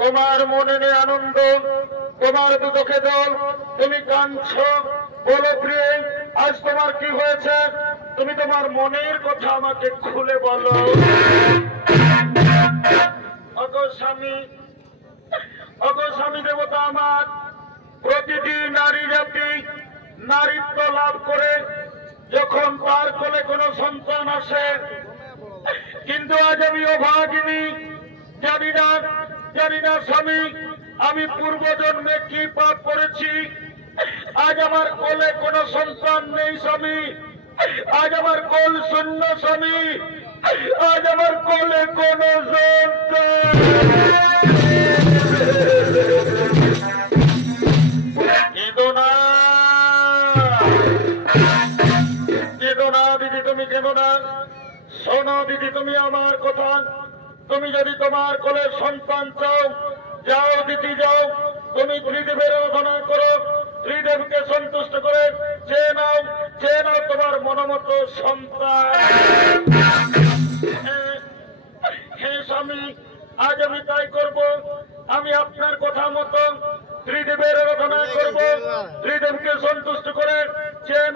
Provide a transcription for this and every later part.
তোমার মনে নেই আনন্দ, তোমার দুঃখে দল, তুমি কাঁদছো, বলো প্রিয় আজ তোমার কি হয়েছে? তুমি তোমার মনের কথা আমাকে খুলে বলো। অগো স্বামী দেবতা আমার, প্রতিটি নারী জাতি নারীত্ব লাভ করে যখন তার কোলে কোনো সন্তান আসে, কিন্তু আজ আমি অভাগিনী, জানি না স্বামী আমি পূর্বজন্মে কি পাপ করেছি। আজ আমার কোলে কোনো সন্তান নেই স্বামী, আজ আমার কোল শূন্য স্বামী, আজ আমার কোলে কোনো সন্তান। কেঁদো না দিদি, তুমি কেঁদো না। শোনো দিদি, তুমি আমার কথা, তুমি যদি তোমার কোলের সন্তান চাও, যাও দিদি যাও, তুমি ত্রিদেবের আরাধনা করো, ত্রিদেবকে সন্তুষ্ট করে চেয়ে নাও তোমার মনোমত সন্তান। হ্যাঁ স্বামী, আজ আমি তাই করব। আমি আপনার কথা মতো ত্রিদেবের আরাধনা করব, ত্রিদেবকে সন্তুষ্ট করে চেয়ে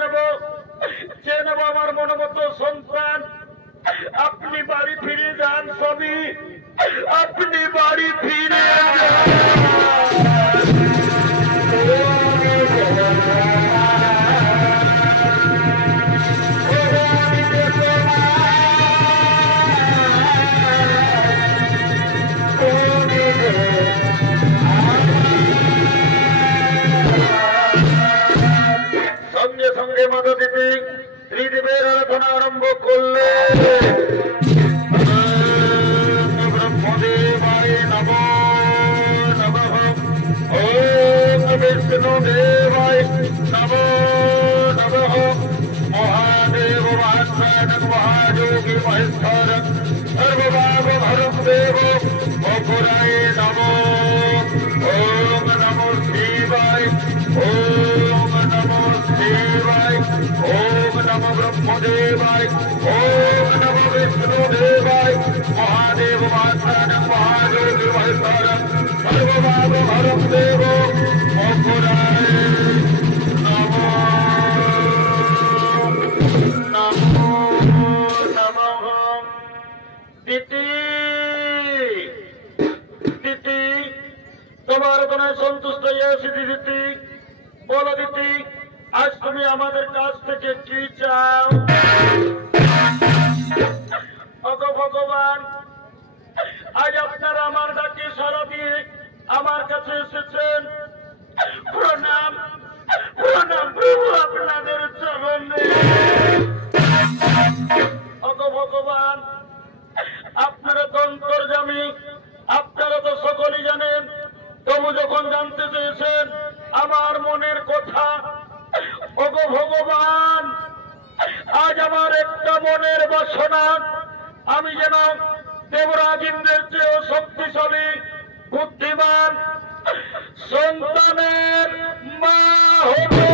নেব আমার মনোমত সন্তান। আপনি বাড়ি ফিরে যান স্বামী, আপনি বাড়ি ফিরে সঙ্গে সঙ্গে মাতা দেবী ত্রিদেবের আরাধনা আরম্ভ করলে। विष्णुदेवाय नमो नमः। महादेव महात्मानक महायोगी महेश्वरक सर्वभाव भरम देव मकुराय नमो। ओम नमो शिवाय, ओम नमो शिवाय, ओम नमो ब्रह्मदेवाय, ओम नमो विष्णुदेवाय। महादेव महात्मानक महायोगी महेश्वरक सर्वभाव भरम देव मकुराय नमो नमो नमः। দিতি তোমার কোনায় সন্তুষ্ট হয়েছি দিদি। বলো দিদি, আজ তুমি আমাদের কাছ থেকে কি চাও? ওগো ভগবান, আজ আপনারা আমার ডাকে সাড়া দিয়ে আমার কাছে এসেছেন। প্রণাম প্রণাম প্রভু আপনাদের চরণে। ওগো ভগবান, আপনারা তো অন্তর্যামী, আপনারা তো সকলেই জানেন। তবু যখন জানতে চেয়েছেন আমার মনের কথা, ওগো ভগবান, আজ আমার একটা মনের বাসনা, আমি যেন দেবরাজ ইন্দ্রের চেয়েও শক্তিশালী, বুদ্ধিমান সন্তানের মা হতে।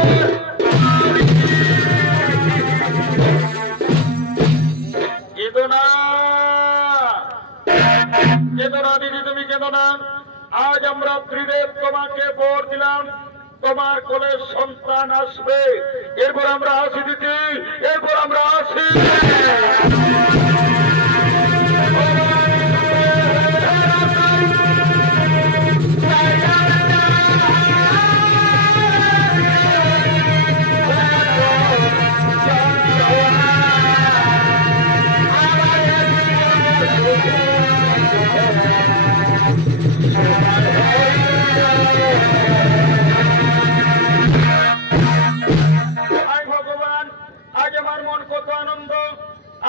কেঁদো না, কেঁদো না দিদি, তুমি কেঁদো না। আজ আমরা ত্রিদেব তোমাকে বর দিলাম, তোমার কোলে সন্তান আসবে। এরপর আমরা আসি দিদি, এরপর আমরা আসি।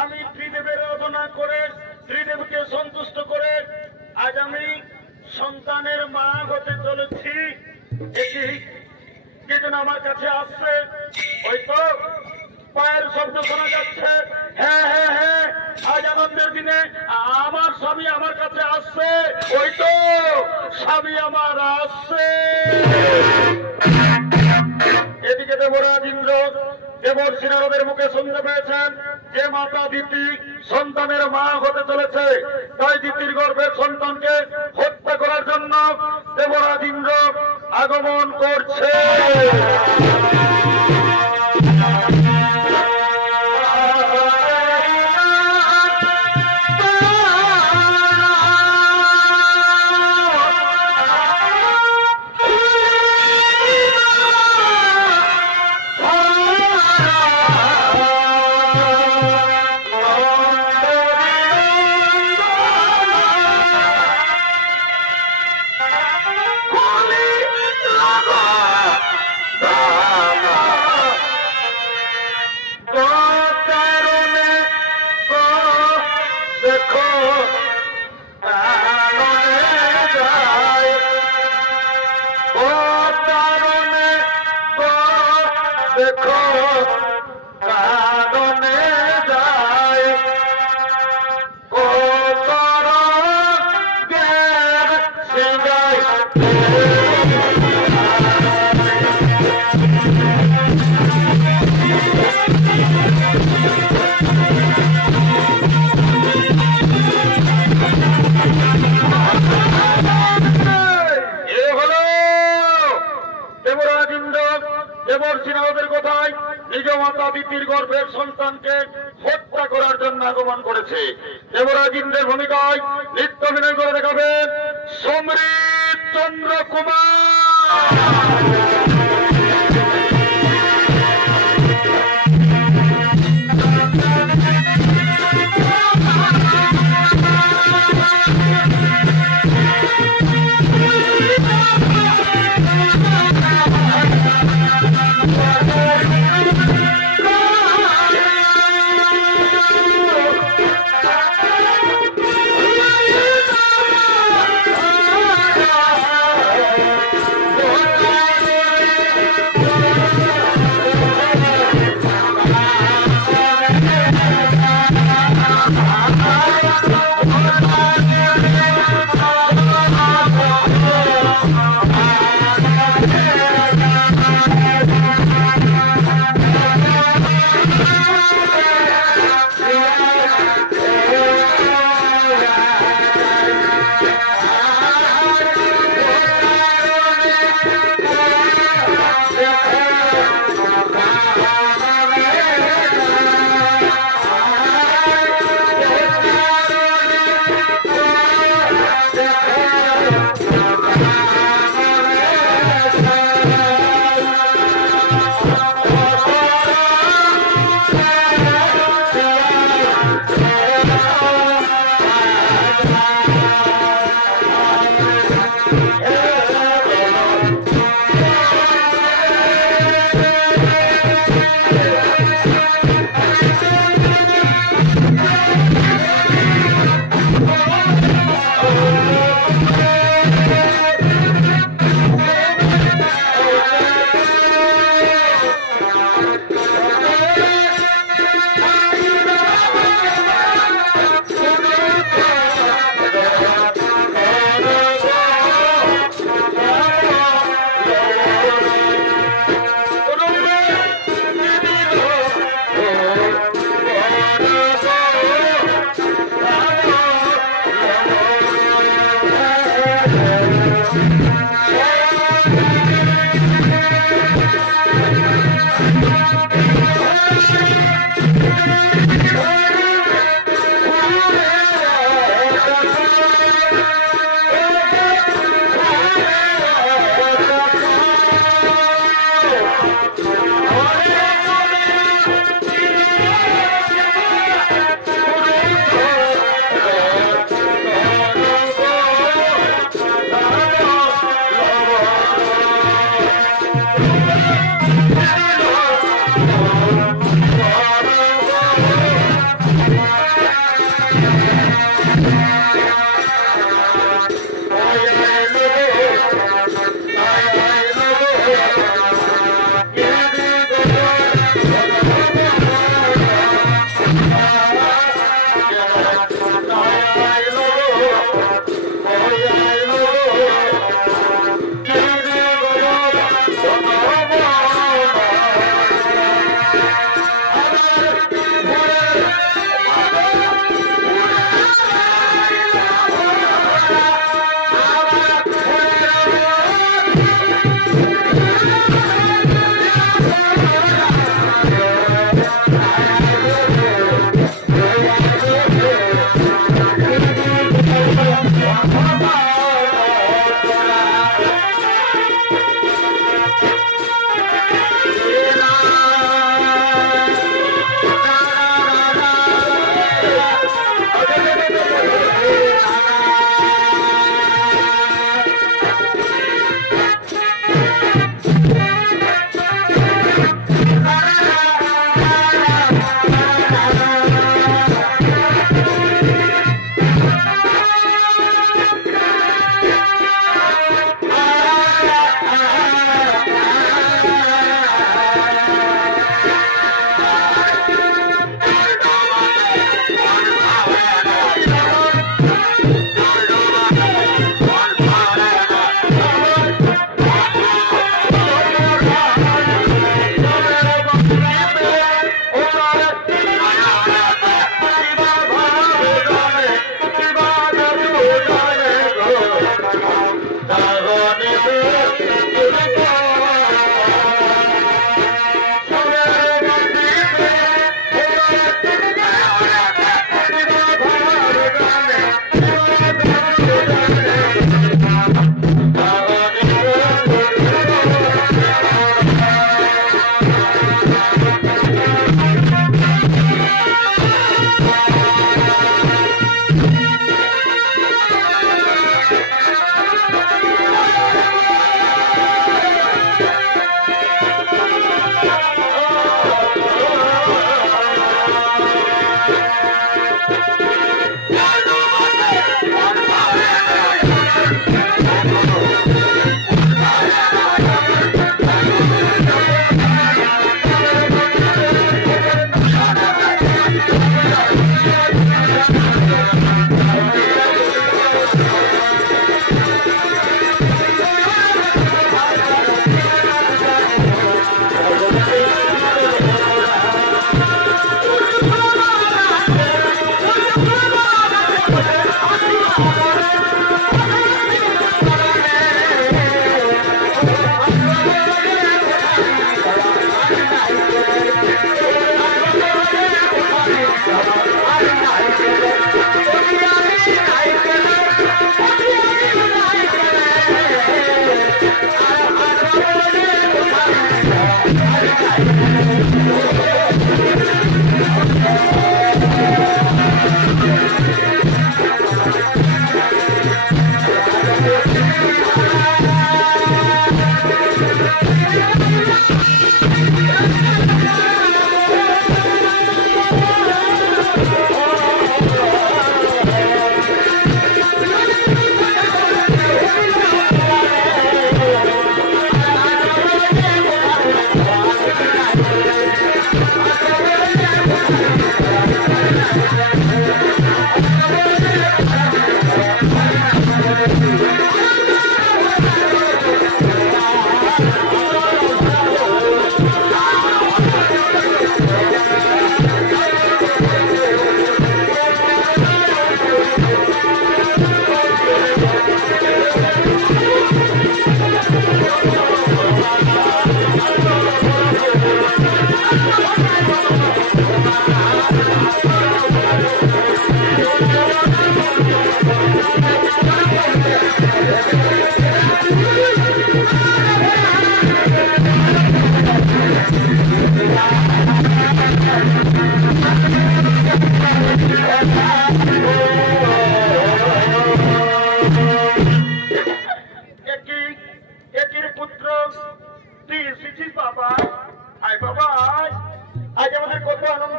আমি ত্রিদেবের আরাধনা করে, ত্রিদেবকে সন্তুষ্ট করে আজ আমি সন্তানের মা হতে চলেছি। কে যেন আমার কাছে আসছে, ওই তো পায়ের শব্দ শোনা যাচ্ছে। হ্যাঁ হ্যাঁ হ্যাঁ, আজ আনন্দের দিনে আমার স্বামী আমার কাছে আসছে। ওই তো স্বামী আমার আসছে। এদিকে দেবরাজ ইন্দ্র দেবর্ষি নারদের মুখে শুনতে পেয়েছেন যে মাতা দিতি সন্তানের মা হতে চলেছে। তাই দিতির গর্ভের সন্তানকে হত্যা করার জন্য দেবরাজ ইন্দ্র আগমন করছে। নিজ মাতা দিতির গর্ভের সন্তানকে হত্যা করার জন্য আগমন করেছে। দেবরাজ ইন্দ্রের ভূমিকায় নৃত্য অভিনয় করে দেখাবেন সমৃত চন্দ্র কুমার।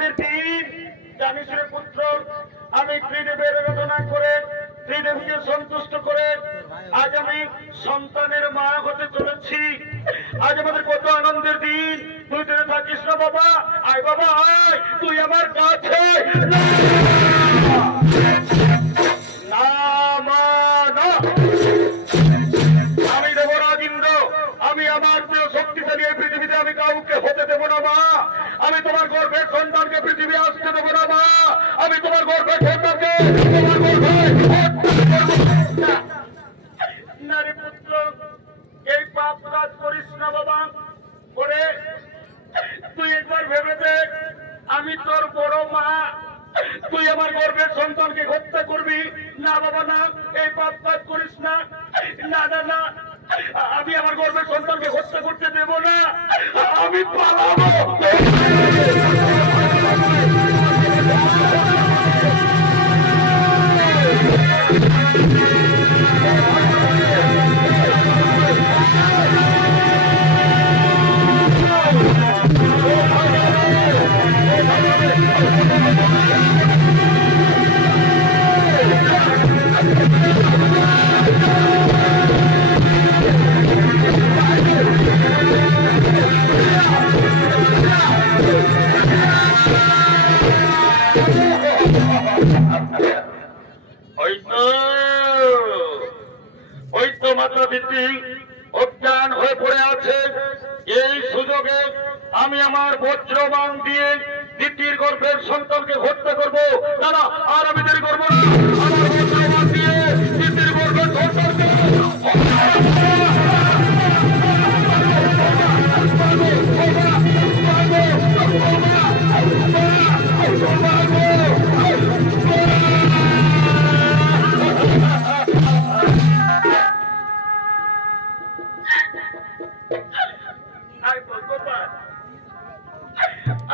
আজকের দিন জানিস রে পুত্র, আমি ত্রিদেবের আরাধনা করে ত্রিদেবকে সন্তুষ্ট করে আজ আমি সন্তানের মা হতে চলেছি। আজ আমাদের কত আনন্দের দিন। তুই তো থাকিস না বাবা, আয় বাবা আয়, তুই আমার কাছে। না মা না, আমি দেবরাজ ইন্দ্র, আমি আমার প্রিয় শক্তিশালী এই পৃথিবীতে আমি কাউকে হতে দেবো না মা। আমি তোমার গর্ভের সন্তানকে পৃথিবী আসতে দেবো না মা। আমি তোমার গর্ভের সন্তানকে তোমার গর্ভে নারী পুত্র, এই পাপ কাজ করিস না বাবা। করে তুই একবার ভেবে দেখ, আমি তোর বড় মা, তুই আমার গর্ভের সন্তানকে হত্যা করবি? না বাবা না, এই পাপ কাজ করিস না। না না না, আমি আমার গর্ভের সন্তানকে হত্যা করতে দেব না, আমি পালাবো। অজ্ঞান হয়ে পড়ে আছে, এই সুযোগে আমি আমার বজ্রবাণ দিয়ে দিতির গর্ভের সন্তানকে হত্যা করবো। না না, আর আমি দেরি করবো না, আমার বজ্রবাণ দিয়ে দিতির গর্ভের সন্তানকে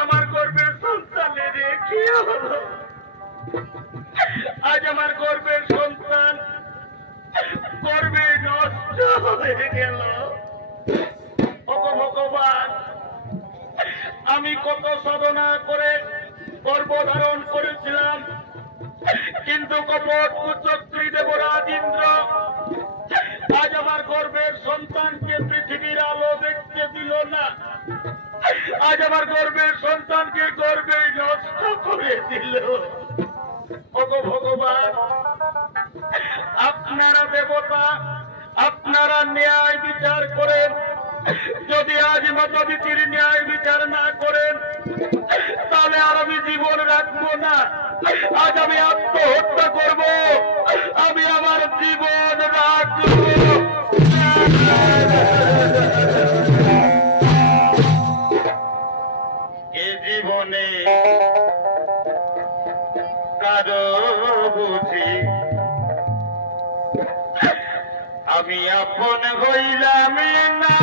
আমার গর্ভের সন্তানের কি হলো? আজ আমার গর্ভের সন্তান গর্ভে নষ্ট হয়ে গেল। ভগবান, আমি কত সাধনা করে গর্ভধারণ করেছিলাম, কিন্তু কপট কুচক্রী দেবরাজ ইন্দ্র আজ আমার গর্ভের সন্তানকে পৃথিবীর আলো দেখতে দিল না। আজ আমার গর্ভের সন্তানকে গর্ভে নষ্ট করে দিল। ভগবান, আপনারা দেবতা, আপনারা ন্যায় বিচার করেন। যদি আজ মাতাদিতির ন্যায় বিচার না করেন, তাহলে আর আমি জীবন রাখবো না। আজ আমি আত্মহত্যা করব, আমি আমার জীবন রাখবো। এ জীবনে কারো বুঝি আমি আপন হইলাম না।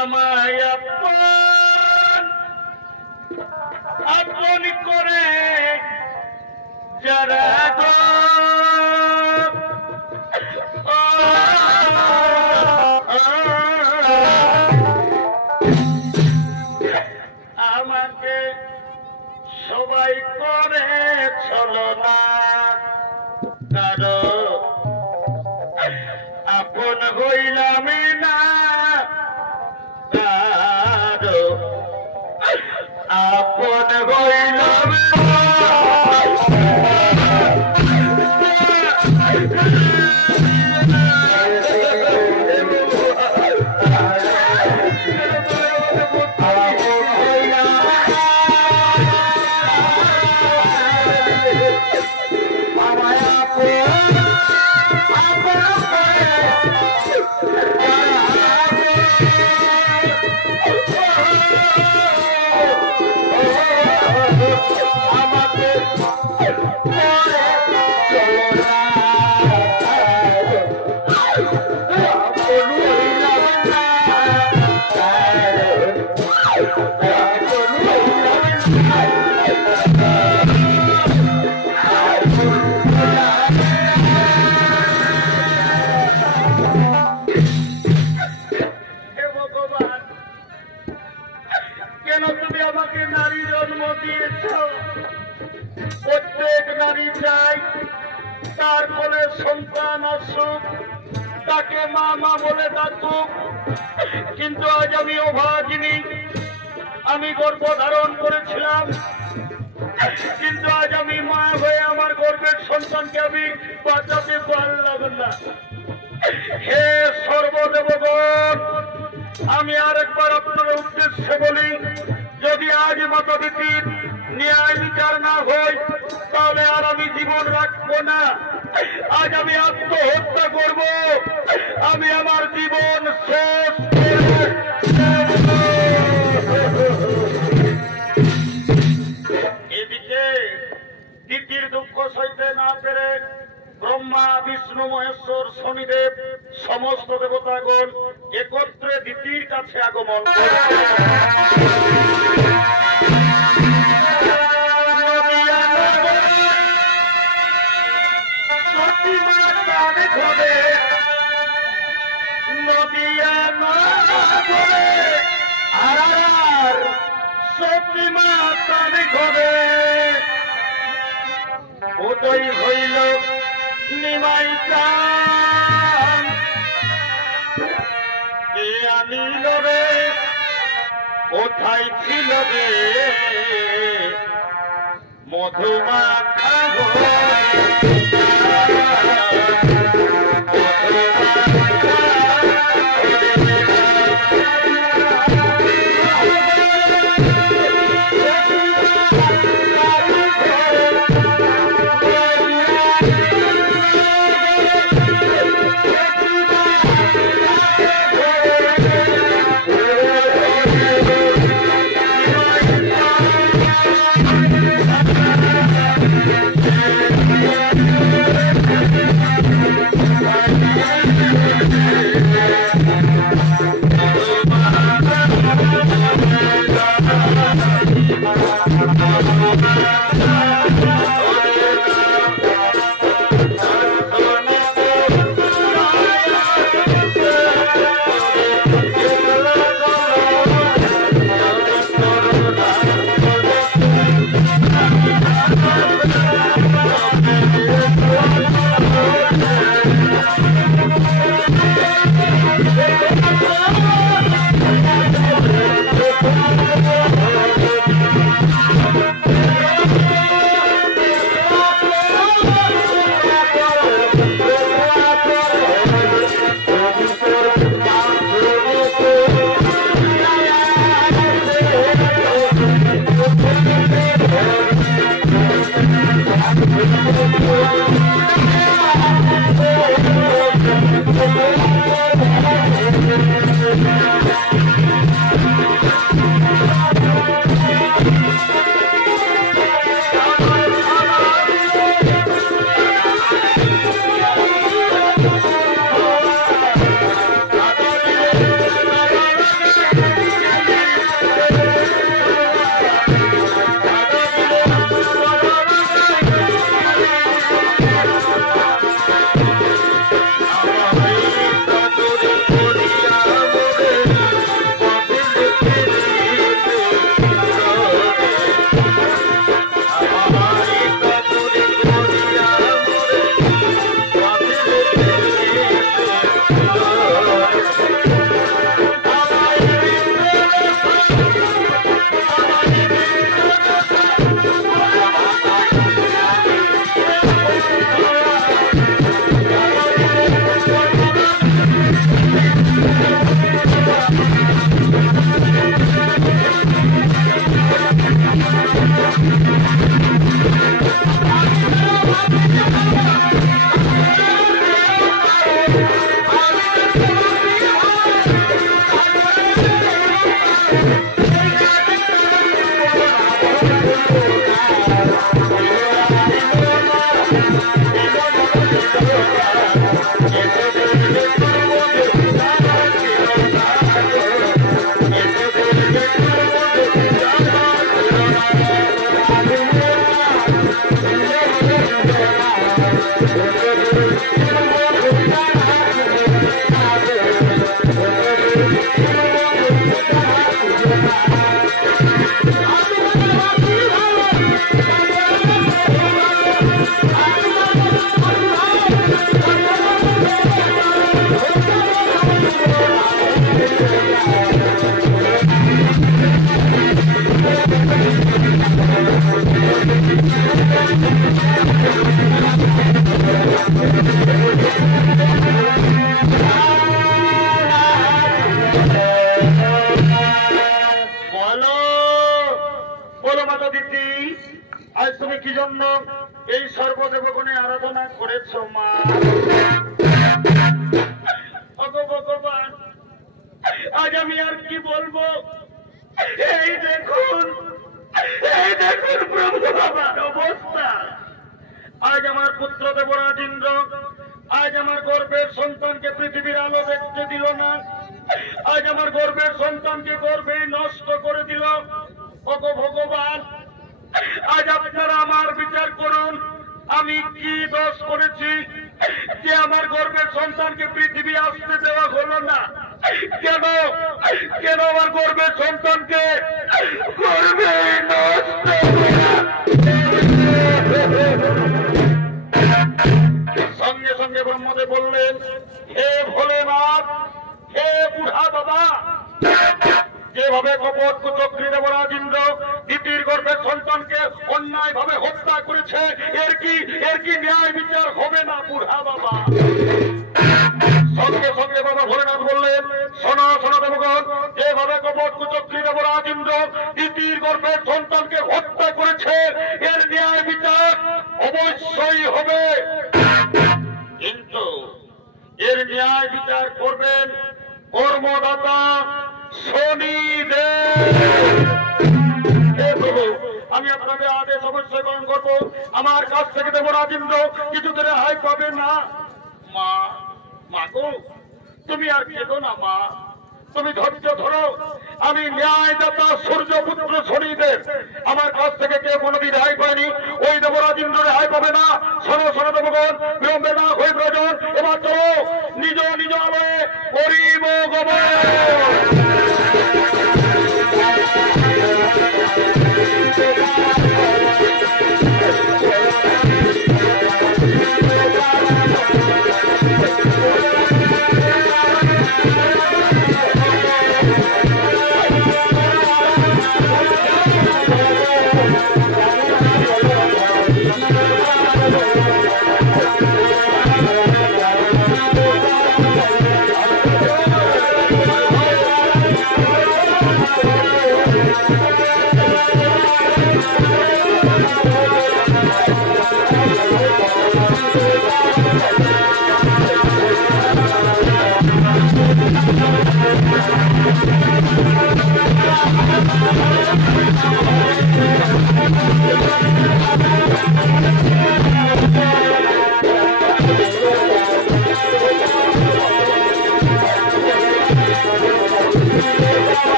আমায় আপন করে যারা আমাকে সবাই করে ছলনা, কারো আপন হইলাম না, কারো আপন হইলাম চাই তার কোলে সন্তান আসুক, তাকে মা মা বলে ডাকুক। কিন্তু আজ আমি অভাগিনী, আমি গর্ভ ধারণ করেছিলাম, কিন্তু আজ আমি মা হয়ে আমার গর্ভের সন্তানকে আমি বাঁচাতে পারলাম না। হে সর্বদেবগণ, আমি আরেকবার আপনার উদ্দেশ্যে বলি, যদি আজ মাতা পিতার ন্যায় বিচার না হয় তাহলে আর আমি জীবন রাখবো না। আজ আমি আত্মহত্যা করব, আমি আমার জীবন শেষ করব। এদিকে দিতির দুঃখ সইতে না পেরে ব্রহ্মা বিষ্ণু মহেশ্বর শনিদেব সমস্ত দেবতাগণ একত্রে দিতির কাছে আগমন করে। নদিয়া নগরে আর সতী মাতার ঘরে উদয় হইল নিমাই চান, কে আনিল রে, কোথায় ছিল রে মধুমাখা কি জন্য এই সর্বদেবগণে আরাধনা করেছ মা? ভগবান, আজ আমি আর কি বলবো? এই দেখুন প্রভু আমার অবস্থা। আজ আমার পুত্র দেবরাজ ইন্দ্র আজ আমার গর্ভের সন্তানকে পৃথিবীর আলো দেখতে দিল না। আজ আমার গর্ভের সন্তানকে গর্ভেই নষ্ট করে দিল। ভগবান, আজ আপনারা আমার বিচার করুন, আমি কি দোষ করেছি যে আমার গর্ভের সন্তানকে পৃথিবী আসতে দেওয়া হলো না? কেন কেন আমার গর্ভের সন্তানকে গর্ভে নষ্ট? সঙ্গে সঙ্গে ব্রহ্মদেব বললেন, হে ভোলেনাথ, হে বুড়া বাবা, যেভাবে কপট কুচক্রী দেবরাজ ইন্দ্র দিতির গর্ভের সন্তানকে অন্যায় ভাবে হত্যা করেছে, এর কি ন্যায় বিচার হবে না বুড়া বাবা? সঙ্গে সঙ্গে বাবা ভোলেনাথ বললেন, শোনো শোনো দেবগণ, যেভাবে কপট কুচক্রী দেবরাজ ইন্দ্র দিতির গর্ভের সন্তানকে হত্যা করেছে, এর ন্যায় বিচার অবশ্যই হবে, কিন্তু এর ন্যায় বিচার করবেন কর্মদাতা শনিদেব। আমি আপনাদের আদেশ অবশ্যই পালন করবো। আমার কাছ থেকে দেবরাজ ইন্দ্র কিছুতে রেহাই পাবে না। মা, মা গো, তুমি আর কেঁদো না মা, তুমি ধৈর্য ধরো। আমি ন্যায়দাতা সূর্যপুত্র শনিদেব, আমার কাছ থেকে কেউ কোনোদিন রেহাই পায়নি, ওই দেবরাজ ইন্দ্র রেহাই পাবে না। শোনো শোনো দেবগণ, বিলম্বে না হয়ে প্রয়োজন, এবার চলো নিজ নিজ আলয়ে করিব গমন।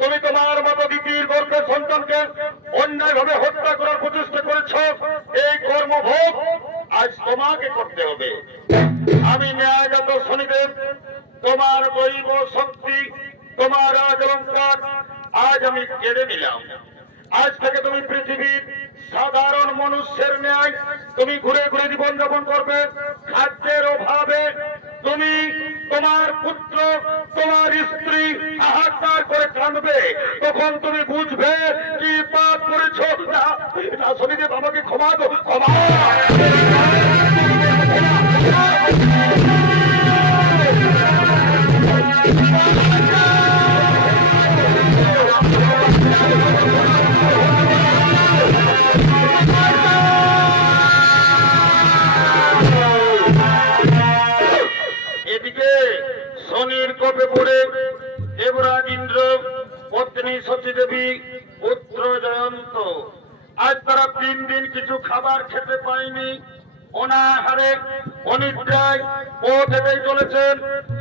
তুমি তোমার মতো দিদির গর্ভের সন্তানকে অন্যায় ভাবে হত্যা করার প্রচেষ্টা করেছ, এই কর্মভোগ আজ তোমাকে করতে হবে। আমি ন্যায়গত শনিদেব, তোমার দৈব শক্তি, তোমার রাজ অলঙ্কার আজ আমি কেড়ে নিলাম। আজ থেকে তুমি পৃথিবীর সাধারণ মানুষের ন্যায় তুমি ঘুরে ঘুরে জীবনযাপন করবে। খাদ্যের অভাবে তুমি, তোমার পুত্র, তোমার স্ত্রী হাহাকার করে কাঁদবে, তখন তুমি বুঝবে কি পাপ করেছ। না শনিদেব, আমাকে ক্ষমা দো, ক্ষমা। এদিকে শনির কোপে পড়ে দেবরাজ ইন্দ্র, পত্নী সতীদেবী, পুত্র জয়ন্ত আজ তারা 3 দিন কিছু খাবার খেতে পায়নি। অনাহারে অনিদ্রায় পথ হেঁটেই চলেছেন।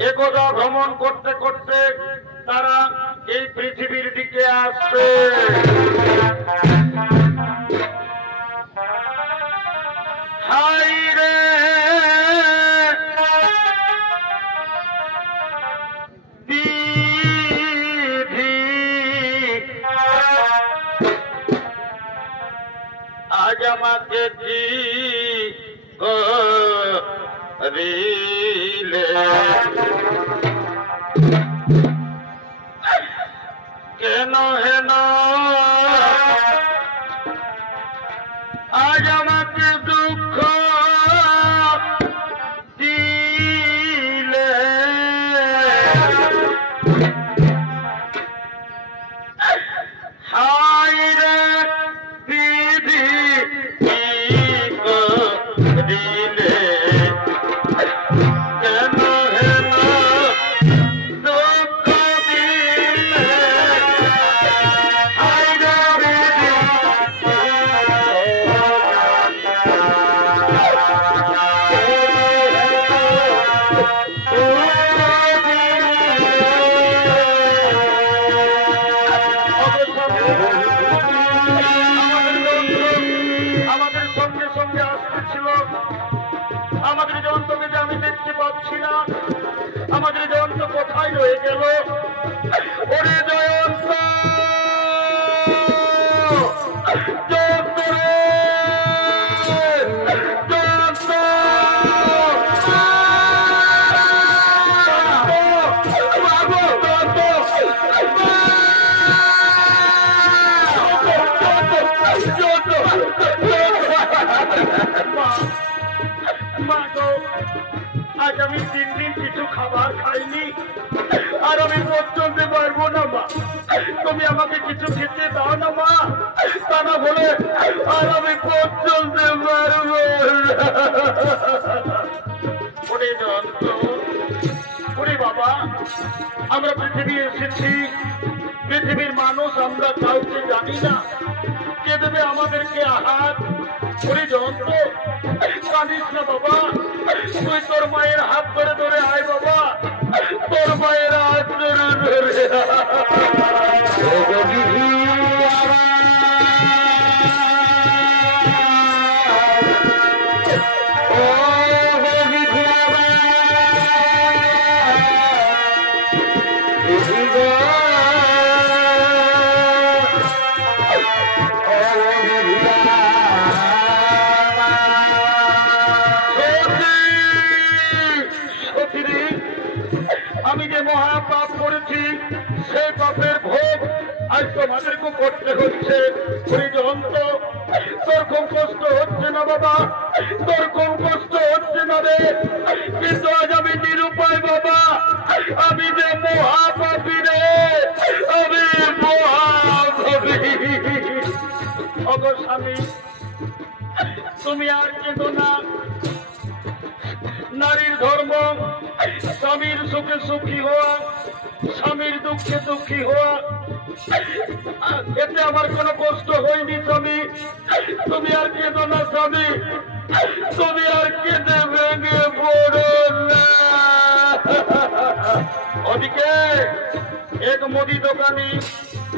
একদা ভ্রমণ করতে করতে তারা এই পৃথিবীর দিকে আসছে। হাই রে বিধি, আজ আমাকে কি করিলে, কেন হেন আজ আমাকে দুঃখ দিলে, হায় রে বিধি কি করিলে, কেন হেন দুঃখ দিলে, হায় রে বিধি আমাদের সঙ্গে সঙ্গে আসতেছিল। আমাদের জয়ন্তকে যে আমি দেখতে পাচ্ছি না, আমাদের জয়ন্ত কোথায় রয়ে গেল? ওরে জয়ন্ত, জয়ন্ত রে, জয়ন্ত, আজ আমি 3 দিন কিছু খাবার খাইনি, আর আমি পথ চলতে পারবো না মা। তুমি আমাকে কিছু খেতে দাও না মা, তা না বলে আর আমি পথ চলতে পারবো না। ওরে জয়ন্ত, ওরে বাবা, আমরা পৃথিবী এসেছি, পৃথিবীর মানুষ আমরা কাউকে জানি না, কে দেবে আমাদেরকে আহার। ওরে জয়ন্ত, কাঁদিস না বাবা, তুই তোর মায়ের হাত ধরে ধরে আয় বাবা, তোর মায়ের হাত ধরে ধরে আমি যে মহাপাপ করেছি সেই পাপের ভোগ আজ তোমাদেরকে করতে হচ্ছে। জয়ন্ত, তোর খুব কষ্ট হচ্ছে না বাবা, তোর খুব কষ্ট হচ্ছে না রে, কিন্তু আজ আমি নিরুপায় বাবা, আমি যে মহাপাপী রে, আমি মহাপাপী। ওগো স্বামী, তুমি আর কেঁদো না। নারীর ধর্ম স্বামীর সুখে সুখী হওয়া, স্বামীর দুঃখে দুঃখী হওয়া, এতে আমার কোনো কষ্ট হয়নি স্বামী। তুমি আর কেঁদো না স্বামী, তুমি আর কেঁদে ভেঙে পড়ো না। ওদিকে এক মুদি দোকানি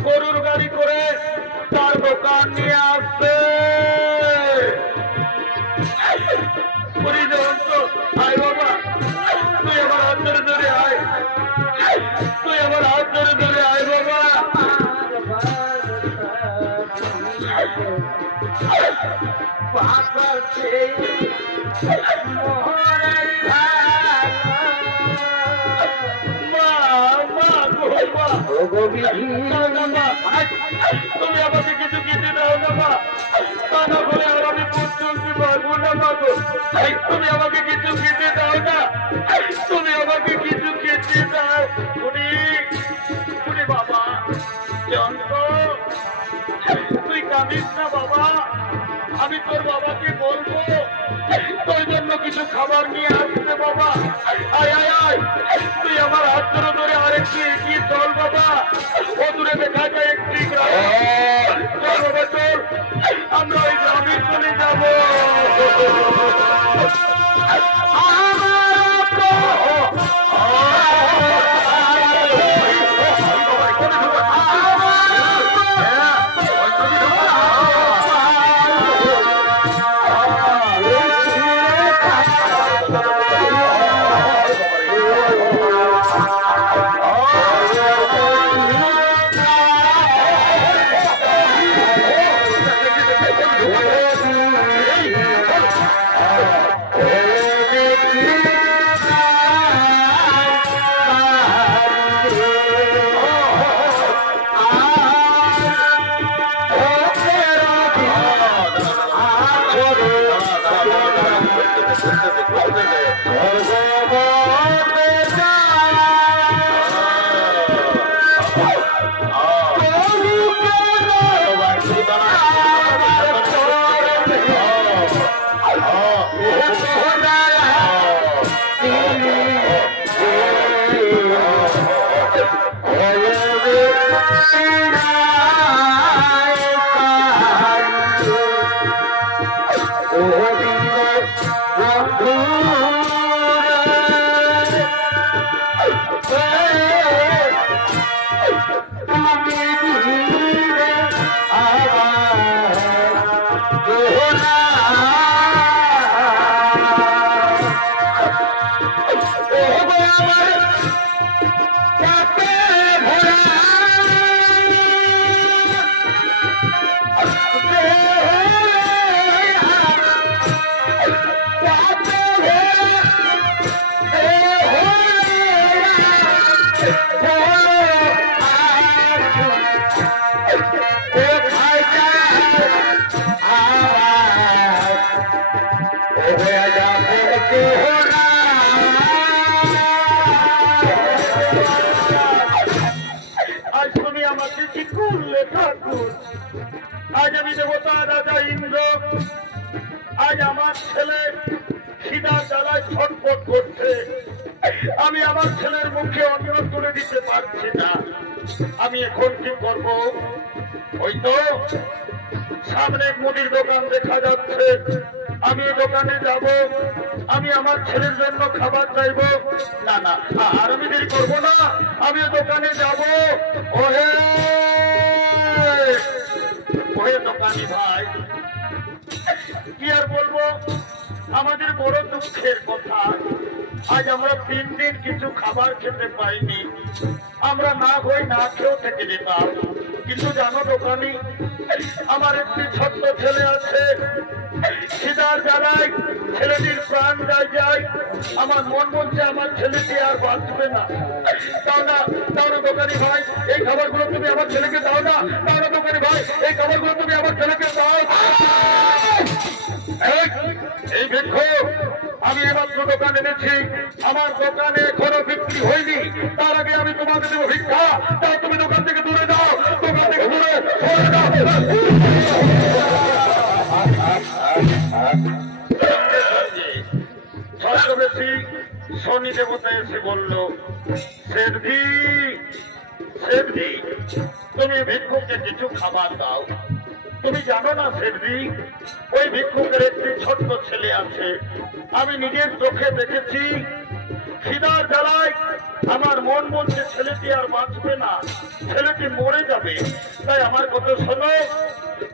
গরুর গাড়ি করে তার দোকান নিয়ে আসছে। আয় বাবা, তুই আমার হাত ধরে ধরে আয়, তুই আমার হাত ধরে ধরে আয় বাবা। তুমি আমাকে কিছু খেতে দাও না মা, তা না বলে আর আমি পথ চলতে পারবো না মা গো। তুমি আমাকে কিছু খেতে দাও না, তুমি আমাকে কিছু খেতে দাও। বাবা জয়ন্ত, তুই কাঁদিস না বাবা, আমি তোর বাবাকে বলবো তোর জন্য কিছু খাবার নিয়ে আসতে বাবা। আয় আয় আয়, তুই আমার হাত ধরে ধরে আরেকটু এগিয়ে চল বাবা, ও দূরে দেখা যায় একটি গ্রাম। চল বাবা চল, আমরা ওই গ্রামে চলে যাবো। আমার आज আমি দেবতা রাজা ইন্দ্র আজ আমার ছেলে খিদা জ্বালায় ছটফট করছে আমি আমার ছেলের মুখে অন্ন তুলে দিতে পারছি না আমি এখন কি করব ওই তো সামনে মুদির দোকান দেখা যাচ্ছে আমি দোকানে যাব আমি আমার ছেলের জন্য খাবার চাইব না না আর আমি দেরি করবো না আমি দোকানে যাব ওহে ওহে দোকানি ভাই কি আর বলবো আমাদের বড় দুঃখের কথা আজ আমরা 3 দিন কিছু খাবার খেতে পাইনি আমরা না হই না খেয়েও থেকে যেতাম কিন্তু জানো দোকানি আমার একটি ছোট্ট ছেলে আছে খিদার জ্বালায় ছেলেটির প্রাণ যায় আমার মন বলছে আমার ছেলেটি আর বাঁচবে না তাও না দোকানি ভাই এই খাবারগুলো তুমি আমার ছেলেকে দাও না দোকানি ভাই এই খাবারগুলো তুমি আমার ছেলেকে দাও এই দেখো আমি এমাত্র দোকান এনেছি আমার দোকানে এখনো বিক্রি হয়নি তার আগে আমি তোমাকে দেবো ভিক্ষা তাও তুমি দোকান থেকে দূরে যাও দোকান থেকে দূরে ছদ্মবেশী শনি দেবতা এসে বলল শেঠজি তুমি ভিক্ষুককে কিছু খাবার দাও তুমি জানো না শেঠজি ওই ভিক্ষুকের একটি ছোট্ট ছেলে আছে আমি নিজের চোখে দেখেছি খিদার জ্বালায় আমার মন বলছে ছেলেটি আর বাঁচবে না ছেলেটি মরে যাবে তাই আমার কথা শোনো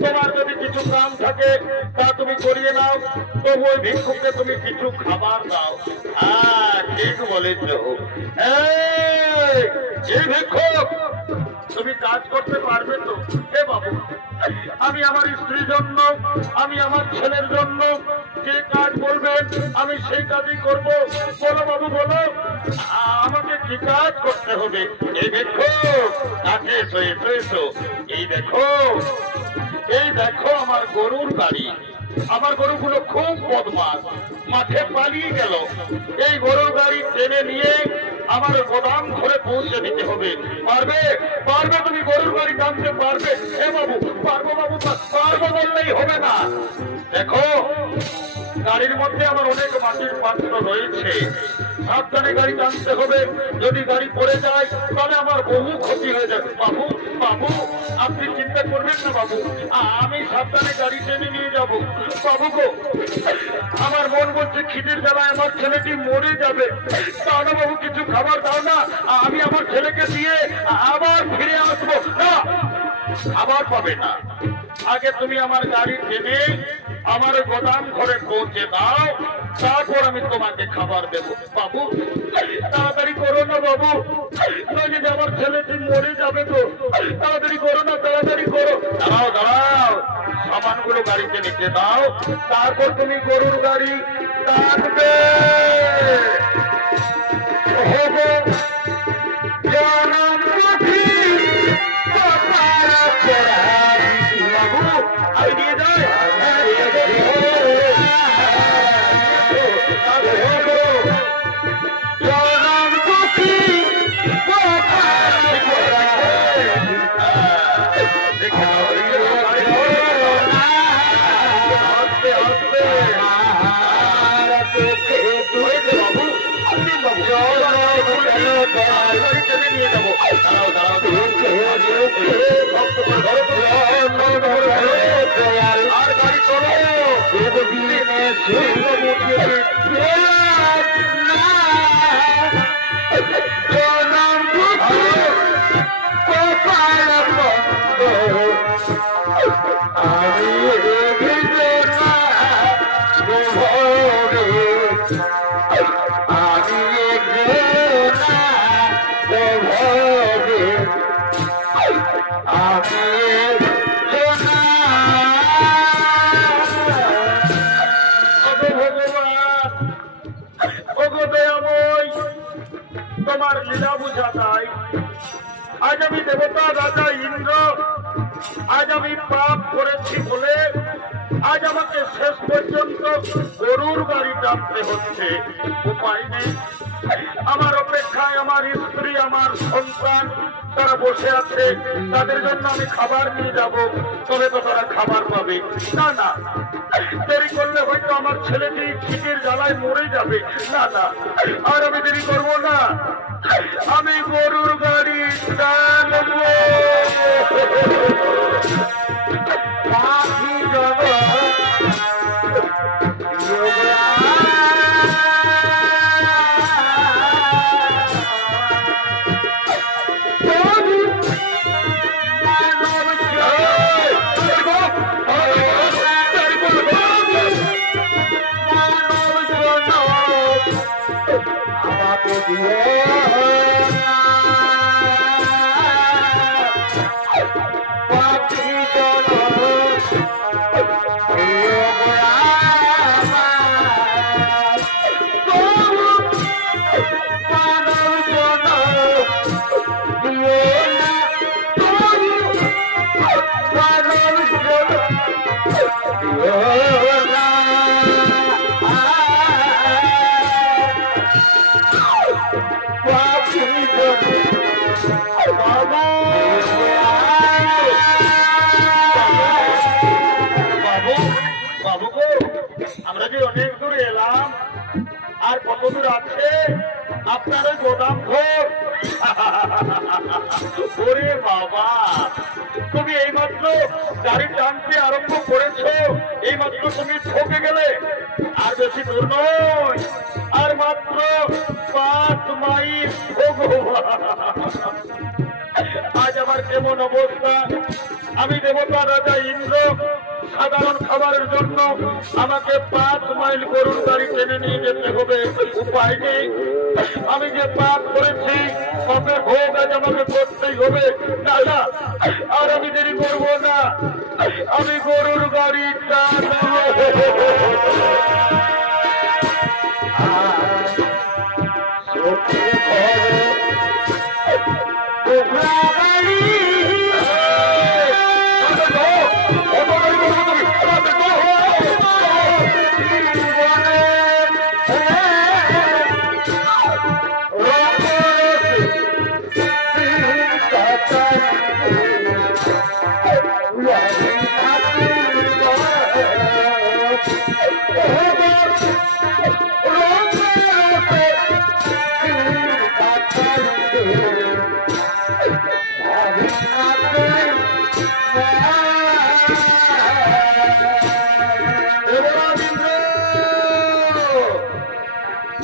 তোমার যদি কিছু কাম থাকে তা তুমি করিয়ে নাও তবু ওই ভিক্ষুককে তুমি কিছু খাবার দাও হ্যাঁ ঠিক বলেছ এই ভিক্ষুক তুমি কাজ করতে পারবে তো হে বাবু আমি আমার স্ত্রীর জন্য আমি আমার ছেলের জন্য যে কাজ বলবেন আমি সেই কাজই করব বলো বাবু বলো আমাকে কি কাজ করতে হবে এই দেখো কাছে এসো এই দেখো আমার গরুর গাড়ি আমার গরুগুলো খুব বদমাশ মাঠে পালিয়ে গেল এই গরুর গাড়ি টেনে নিয়ে আমার গোদাম ঘরে পৌঁছে দিতে হবে পারবে তুমি গরুর গাড়ি টানতে পারবে হে বাবু পারবো বললেই হবে না দেখো গাড়ির মধ্যে আমার অনেক মাটির পাত্র রয়েছে সাবধানে গাড়ি টানতে হবে যদি গাড়ি পড়ে যায় তাহলে আমার বহু ক্ষতি হয়ে যাবে বাবু আপনি চিন্তা করবেন না বাবু আমি সাবধানে গাড়ি টেনে নিয়ে যাবো বাবু গো আমার মন বলছে খিদের জ্বালায় আমার ছেলেটি মরে যাবে তাও না বাবু কিছু খাবার দাও না আমি আমার ছেলেকে দিয়ে আবার ফিরে আসবো না খাবার পাবে না আগে তুমি আমার গাড়ি টেনে আমার গোদাম ঘরে পৌঁছে দাও তারপর আমি তোমাকে খাবার দেব বাবু তাড়াতাড়ি করো না বাবু নইলে আমার ছেলেটি মরে যাবে তো তাড়াতাড়ি করো না তাড়াতাড়ি করো দাঁড়াও সামানগুলো গাড়িতে নিতে দাও তারপর তুমি গরুর গাড়ি টানবে আমি নিয়ে যাই গাড়ি টেনে নিয়ে যাবো। দাঁড়াও দাঁড়াও আর গাড়ি চলো তোমার লীলা বুঝা তাই আজ আমি দেবতা রাজা ইন্দ্র আজ আমি পাপ করেছি বলে আজ আমাকে শেষ পর্যন্ত গরুর গাড়ি টানতে হচ্ছে। উপায় নেই, আমার অপেক্ষায় আমার স্ত্রী আমার সন্তান তারা বসে আছে, তাদের জন্য আমি খাবার নিয়ে যাব, তবে তো তারা খাবার পাবে। না না, দেরি করলে হয়তো আমার ছেলেটি খিদের জ্বালায় মরে যাবে। না না, আর আমি দেরি করবো না, আমি গরুর গাড়ি টানবো। আমরা যে অনেক দূরে এলাম, আর কত দূর আছে আপনার ওই গোদাম ঘর? ওরে বাবা, তুমি এইমাত্র গাড়ি টানতে আরম্ভ করেছো, এইমাত্র তুমি ঠকে গেলে। আর বেশি দূর নয়, আর মাত্র 5 মাইল। আজ আমার কেমন অবস্থা! আমি দেবতা রাজা ইন্দ্র, সাধারণ খাবারের জন্য আমাকে 5 মাইল গরুর গাড়ি টেনে নিয়ে যেতে হবে। উপায় নেই, আমি যে পাপ করেছি পাপের ভোগ আজ আমাকে করতেই হবে। না না, আর আমি দেরি করবো না, আমি গরুর গাড়ি টানবো।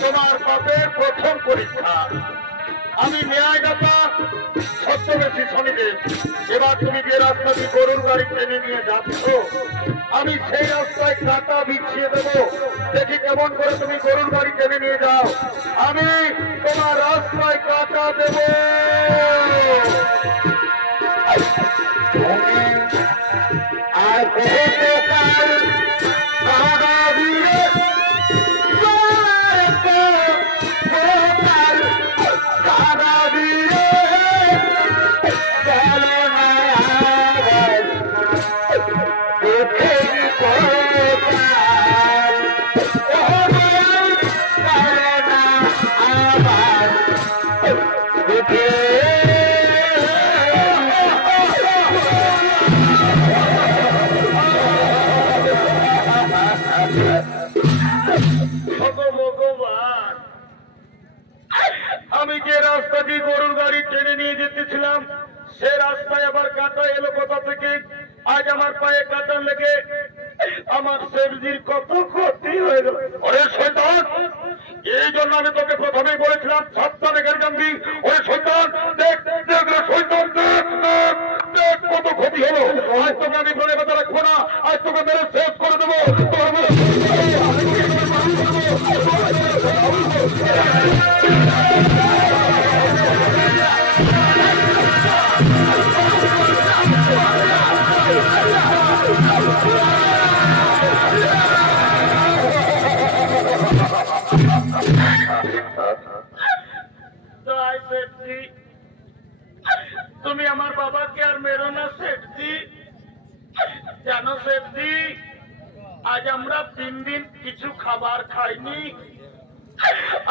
তোমার পাপের প্রথম পরীক্ষা। আমি ন্যায়দাতা ছদ্মবেশী শনিদেব। এবার তুমি যে রাস্তা দিয়ে গরুর গাড়ি টেনে নিয়ে যাচ্ছ, আমি সেই রাস্তায় কাঁটা বিছিয়ে দেবো। দেখি কেমন করে তুমি গরুর গাড়ি টেনে নিয়ে যাও। আমি তোমার রাস্তায় কাঁটা দেব। আর Okay. আমি যে রাস্তা দিয়ে গরুর গাড়ি টেনে নিয়ে যেতেছিলাম সে রাস্তায় আবার কাঁটা এলো কোথা থেকে। আজ আমার পায়ে কাঁটা লেগে আমার শেঠজির কত ক্ষতি হয়ে গেল। ওরে শয়তান, এই জন্য আমি তোকে প্রথমেই বলেছিলাম সাবধানে গাড়ি জানবি। ওরে শয়তান, দেখ দেখ রে শয়তান, দেখ দেখ দেখ কত ক্ষতি হলো। আজ তোকে আমি বলে কথা রাখবো না, আজ তোকে মেরে শেষ করে দেবো। তুমি আমার বাবাকে আর মেরো না শেঠজি। জানো শেঠজি, আজ আমরা 3 দিন কিছু খাবার খাইনি।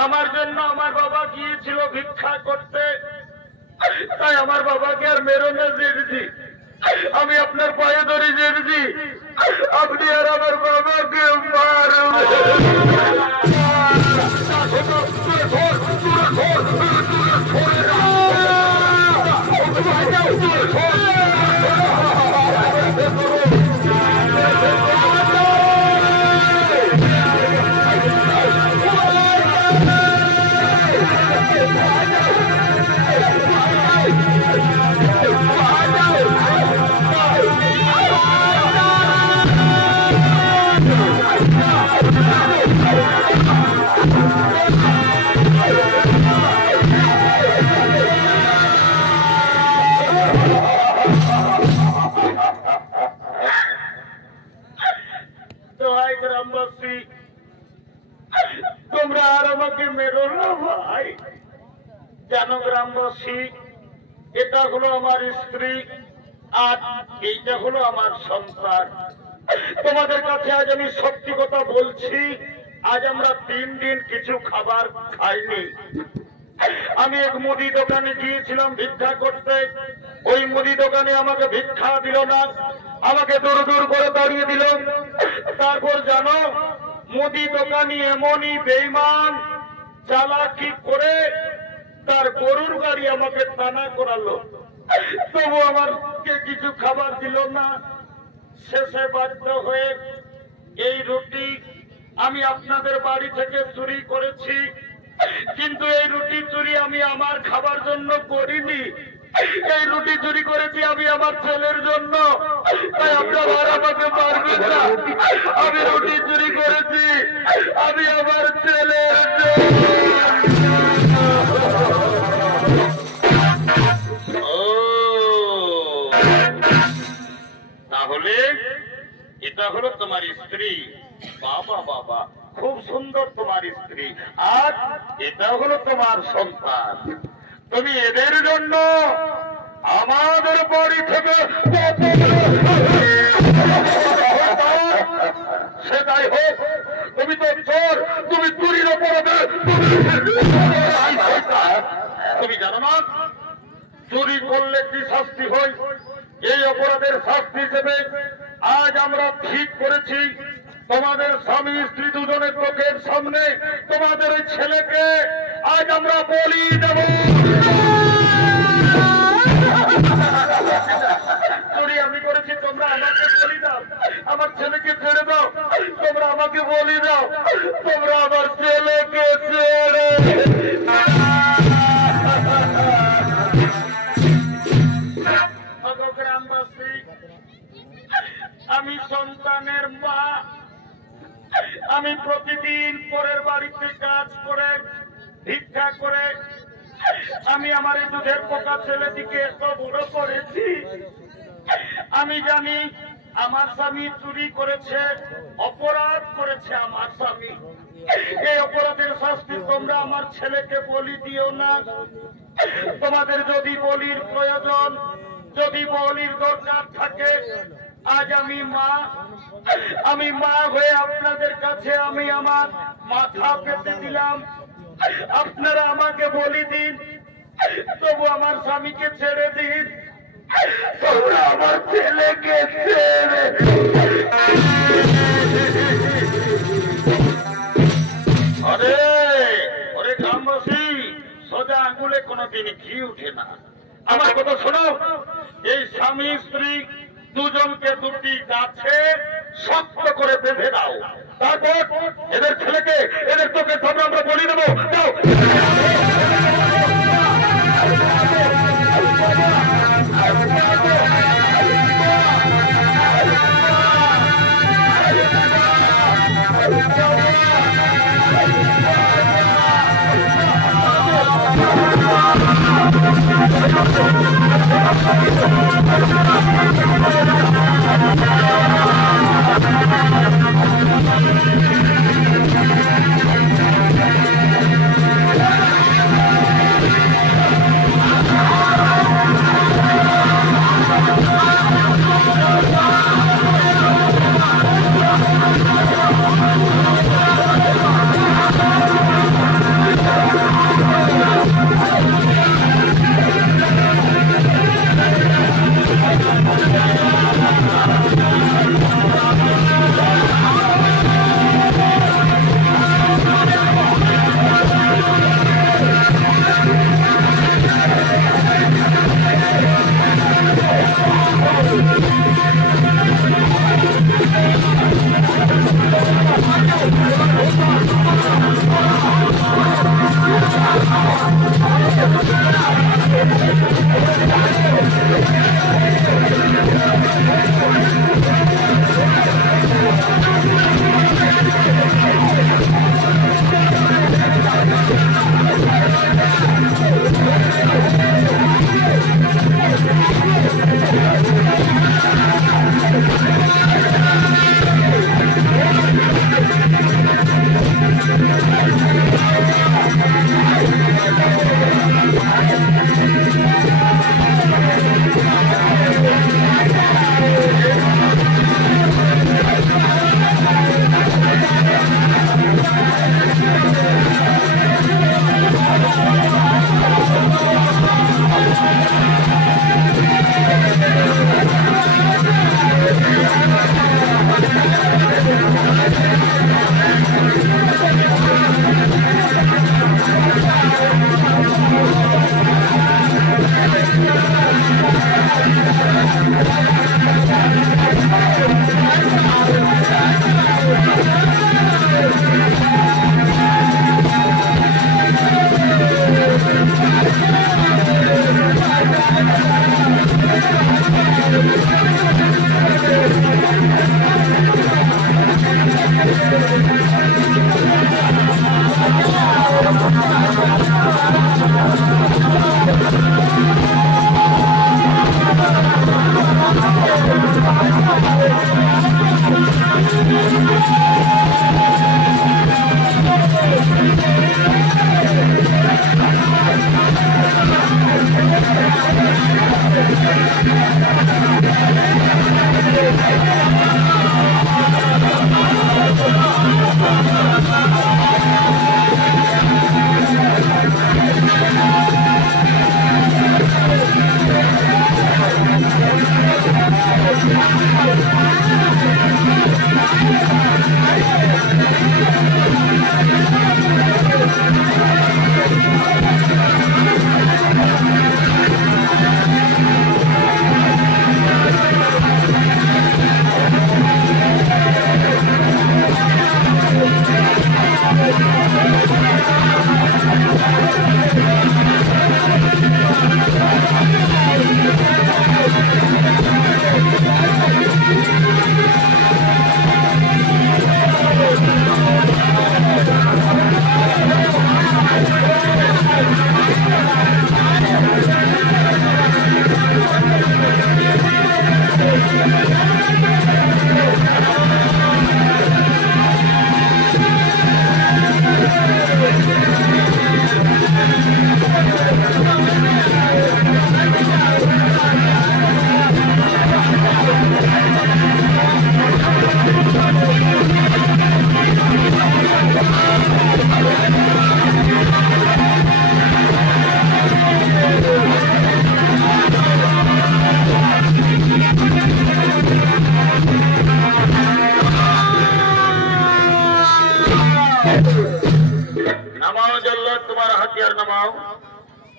আমার জন্য আমার বাবা গিয়েছিল ভিক্ষা করতে, তাই আমার বাবাকে আর মেরো না শেঠজি। আমি আপনার পায়ে ধরি শেঠজি, আপনি আর আমার বাবাকে মারুন। গ্রামবাসী, তোমরা আর আমাকে মেরো না ভাই। জানো গ্রামবাসী, এটা হলো আমার স্ত্রী আর এইটা হলো আমার সন্তান। তোমাদের কাছে আজ আমি সত্যি কথা বলছি, আজ আমরা 3 দিন কিছু খাবার খাইনি। আমি এক মুদি দোকানে গিয়েছিলাম ভিক্ষা করতে, ওই মুদি দোকানে আমাকে ভিক্ষা দিল না, আমাকে দূর দূর করে দাঁড়িয়ে দিল। তারপর জানো, মুদি দোকানি এমনই বেঈমান চালাকি করে তার গরুর গাড়ি আমাকে টানা করালো, তবু আমাকে কিছু খাবার দিল না। শেষে বাধ্য হয়ে এই রুটি আমি আপনাদের বাড়ি থেকে চুরি করেছি, কিন্তু এই রুটি চুরি আমি আমার খাবার জন্য করিনি। এই রুটি চুরি করেছি আমি আমার ছেলের জন্য, তাই আপনারা আর আমাকে মারবেন না। আমি রুটি চুরি করেছি আমি আমার ছেলের জন্য। তাহলে এটা হলো তোমার স্ত্রী। বাবা বাবা, খুব সুন্দর তোমার স্ত্রী। আর এটা হলো তোমার সন্তান। তুমি এদের জন্য আমাদের বাড়ি থেকে সেটাই হোক। তুমি তো চোর, তুমি চুরির অপরাধে তুমি জানো না চুরি করলে কি শাস্তি হয়? এই অপরাধের শাস্তি হিসেবে আজ আমরা ঠিক করেছি তোমাদের স্বামী স্ত্রী দুজনের চোখের সামনে তোমাদের ওই ছেলেকে আজ আমরা বলি দেব। চুরি আমি করেছি, তোমরা আমাকে বলি দাও, আমার ছেলেকে ছেড়ে দাও। তোমরা আমাকে বলি দাও, তোমরা আমার ছেলেকে ছেড়ে। গ্রামবাসী, আমি সন্তানের মা। আমি প্রতিদিন পরের বাড়িতে কাজ করে ভিক্ষা করে আমি আমার এই দুধের পোকা ছেলেটিকে এত বড় করেছি। আমি জানি আমার স্বামী চুরি করেছে, অপরাধ করেছে আমার স্বামী। এই অপরাধের শাস্তি তোমরা আমার ছেলেকে বলি দিও না। তোমাদের যদি বলির প্রয়োজন, যদি বলির দরকার থাকে, আজ আমি মা হয়ে আপনাদের কাছে আমি আমার মাথা পেতে দিলাম। আপনারা আমাকে বলি দিন, তবু আমার স্বামীকে ছেড়ে দিন। তোমরা আমার ছেলেকে ছেড়ে। আরে ওরে গ্রামবাসী, সোজা আঙ্গুলে কোনোদিন ঘি উঠে না। আমার কথা শোনো, এই স্বামী স্ত্রী দুজনকে দুটি গাছে শক্ত করে বেঁধে দাও, তারপর এদের ছেলেকে এদের তোকে সব আমরা বলি দেবো। যাও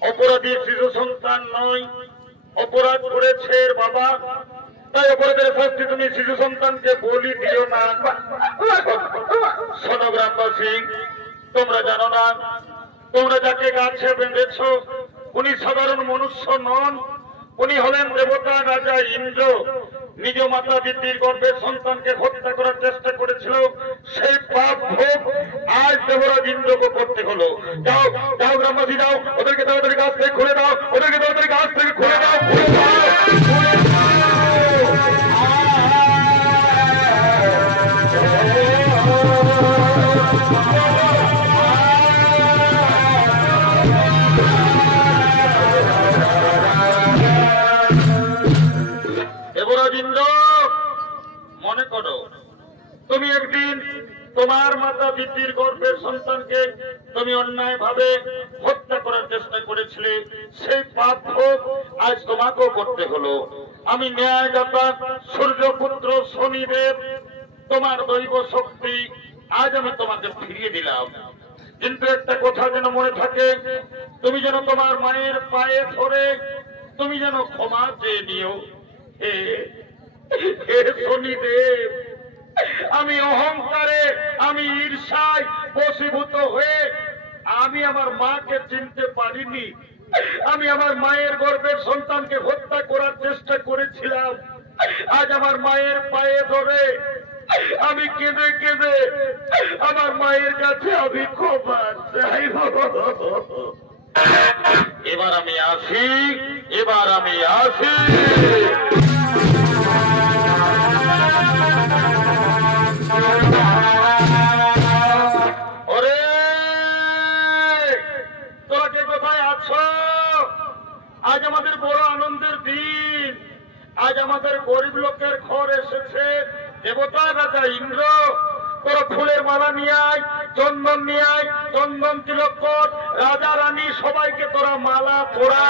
অপরাধী শিশু সন্তান নয়, অপরাধ করেছে এর বাবা, তাই অপরাধের শাস্তি তুমি শিশু সন্তানকে বলি দিও না। শোনো গ্রামবাসী, তোমরা জানো না, তোমরা যাকে গাছে বেঁধেছ উনি সাধারণ মনুষ্য নন, উনি হলেন দেবতা রাজা ইন্দ্র। নিজ মাতা দিদির গর্ভের সন্তানকে হত্যা করার চেষ্টা করেছিল, সেই পাপ ভোগ আজ দেবরাজ ইন্দ্রকে করতে হলো। যাও যাও গ্রামবাসী যাও, ওদেরকে তাড়াতাড়ি গাছ থেকে খুলে দাও, ওদেরকে তাড়াতাড়ি গাছ থেকে খুলে দাও, খুলে দাও। মনে করো তুমি একদিন তোমার মাতা দিদির গর্ভের সন্তানকে তুমি অন্যায় ভাবে হত্যা করার চেষ্টা করেছিলে, সেই পাপ ভোগ আজ তোমাকেও করতে হলো। আমি ন্যায়দাতা সূর্যপুত্র শনিদেব, তোমার দৈব শক্তি আজ আমি তোমাকে ফিরিয়ে দিলাম। কিন্তু একটা কথা যেন মনে থাকে, তুমি যেন তোমার মায়ের পায়ে ধরে তুমি যেন ক্ষমা চেয়ে নিও। হে শনিদেব, আমি অহংকারে, আমি ঈর্ষায় বশীভূত হয়ে আমি আমার মাকে চিনতে পারিনি। আমি আমার মায়ের গর্ভের সন্তানকে হত্যা করার চেষ্টা করেছিলাম। আজ আমার মায়ের পায়ে ধরে আমি কেঁদে কেঁদে আমার মায়ের কাছে আমি ক্ষমা চাইব। এবার আমি আসি, এবার আমি আসি। ওরে তোরা কে কোথায় আছো? আজ আমাদের বড় আনন্দের দিন। আজ আমাদের গরিব লোকের ঘর এসেছে দেবতা রাজা ইন্দ্র। তোরা ফুলের মালা নিয়ে আয়, চন্দন নিয়ে আয়, চন্দন তিলক কর, রাজা রানী সবাইকে তোরা মালা পরা।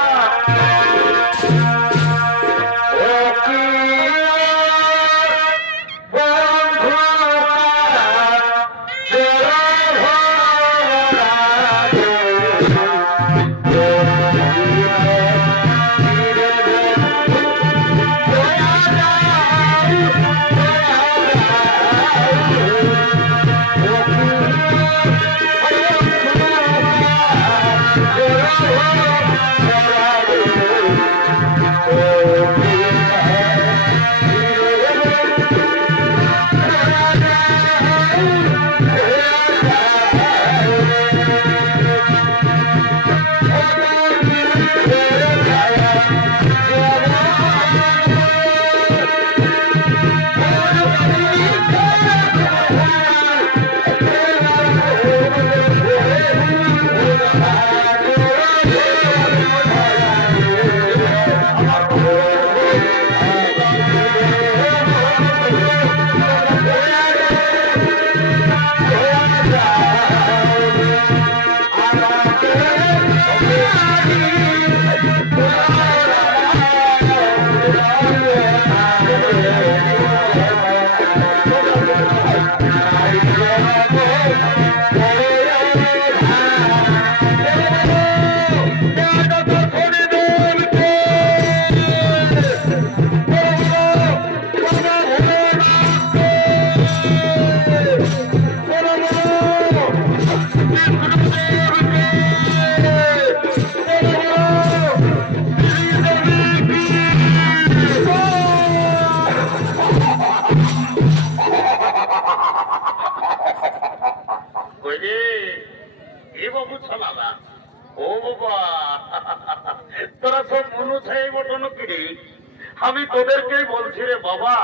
আমি তোদেরকেই বলছি রে বাবা,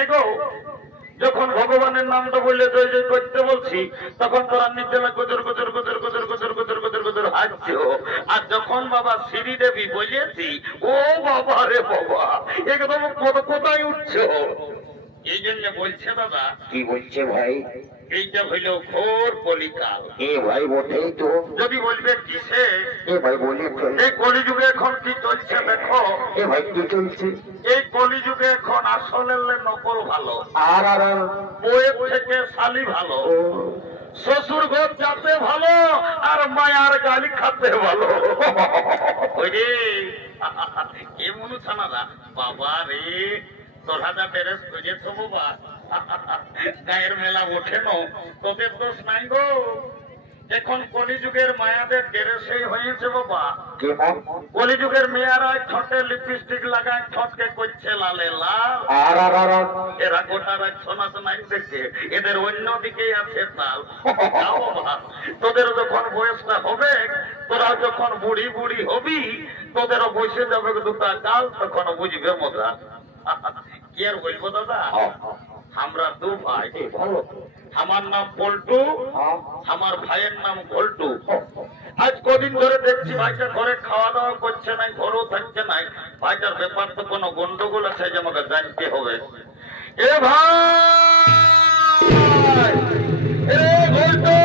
এগো যখন ভগবানের নামটা বললে জয় জয় করতে বলছি, তখন তোরা নিচেলা গজর গজর গজর গজর গজর গজর গজর গজর হাঁটছো। আর যখন বাবা শ্রীদেবী বলেছি, ও বাবা রে বাবা, একদম কোথায় উঠছো। এই জন্য বলছে দাদা। কি বলছে ভাই? এইটা হইল ঘোর কলিকাল। এ ভাই বটেই তো। যদি বলবে কিসে? এ ভাই বলি এই কলিযুগে এখন কি চলছে দেখো। এ ভাই কি চলছে? এই কলিযুগে এখন আসলে নকল ভালো, আর আর বইয়ের থেকে শালি ভালো। শ্বশুর ঘর যাতে ভালো আর মায়ার গালি খাতে ভালো। ওই রে এ মনু ছানারা বাবা রে তোরা যা টেরেস করেছ বাবা গায়ের মেলা ওঠে না, তোদের দোষ নাই গো। এখন কলিযুগের মায়াদের টেরেসেই হয়েছে বাবা। কেমন? কলিযুগের মেয়েরা ঠোঁটে লিপস্টিক লাগায় ঠোঁটকে করছে লালে লাল। আর আর আর আর। এরা গোটা রাত সোনা সোনাই দেখে এদের অন্যদিকেই আছে তাল। যাও বাবা, তোদের যখন বয়সটা হবে, তোরা যখন বুড়ি বুড়ি হবি, তোদেরও বসে যাবে দুটা কাল, তখন বুঝবে মজা। কি আর বলবো দাদা, আমরা দু ভাই। ভালো। আমার নাম পল্টু, হ্যাঁ। আমার ভাইয়ের নাম ঘোলটু। আজ কদিন ধরে দেখছি ভাইটা ঘরে খাওয়া দাওয়া করছে নাই, ঘরেও থাকছে নাই। ভাইটার ব্যাপার তো কোনো গন্ডগোল আছে যে আমাকে জানতে হবে। এ ভাই, এ ঘোলটু,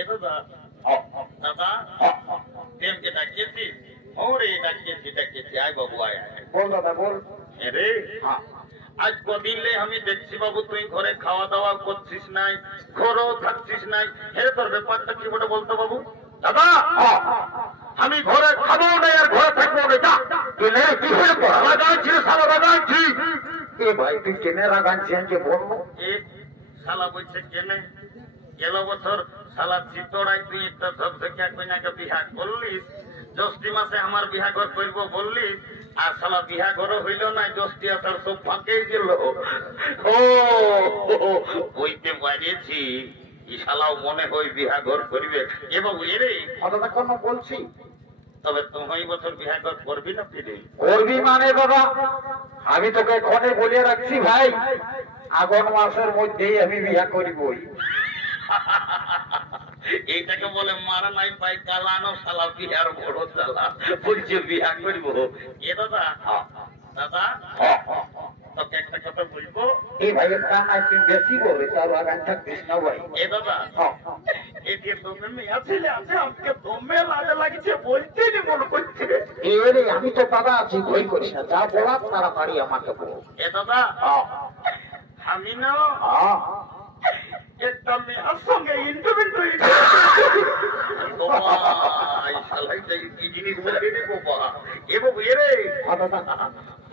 এ দাদা, দাদা প্রেমকে ডাকিয়েছিস? ওরে ডাকিয়েছি ডাকিয়েছি, আয় বাবু আয় আয়। বল দাদা বল। রে আজ কদিনলে আমি দেখছি বাবু তুই ঘরে খাওয়া দাওয়া করছিস নাই, ঘরেও থাকছিস নাই। হে তোর ব্যাপারটা কি বলে বলতো বাবু? দাদা আমি ঘরে খাবো না আর ঘরে থাকবো না। যা কেনে কিসের লাগাইছি সারা লাগাইছি। এ ভাই তুই কেনে রাগাচ্ছিস যে বলবো? এ শালা বলছে কেনে গেল বছর শালা চিতড়াই তুই একটা সব থেকে কইনাকে বিহা করলিস, জ্যৈষ্ঠী মাসে আমার বিহা ঘর করবো বললিস, আর শালা বিহা ঘর হইল না, জ্যৈষ্ঠী আসার সব ফাঁকেই গেল। ও বইতে বাড়িয়েছি ই শালাও মনে হয় বিহা ঘর করবে। এ বাবু এরে দাদা কোনো বলছি তবে তুমি বছর বিহা ঘর করবি না ফিরে? করবি মানে বাবা আমি তোকে এখনই বলে রাখছি ভাই, আগুন মাসের মধ্যেই আমি বিয়া করিবই। এইটাকে বলে মারা নাই পাই কালানো শালা বিহার বড় শালা বলছে বিহা করব। এ দাদা, দাদা তোকে একটা কথা বলবো। এই ভাই একটা নাই তুই বেশি বলে তার আগান থাকতিস না ভাই। এ দাদা এই যে দমে মেয়া ছেলে আছে, আমাকে দমে লাগে লাগছে বলতে নি মনে করছে। এরে আমি তো দাদা আছি, ভয় করিস না, যা বলার তাড়াতাড়ি আমাকে বল। এ দাদা আমি না একটা মেয়ের সঙ্গে ইন্টারভিউ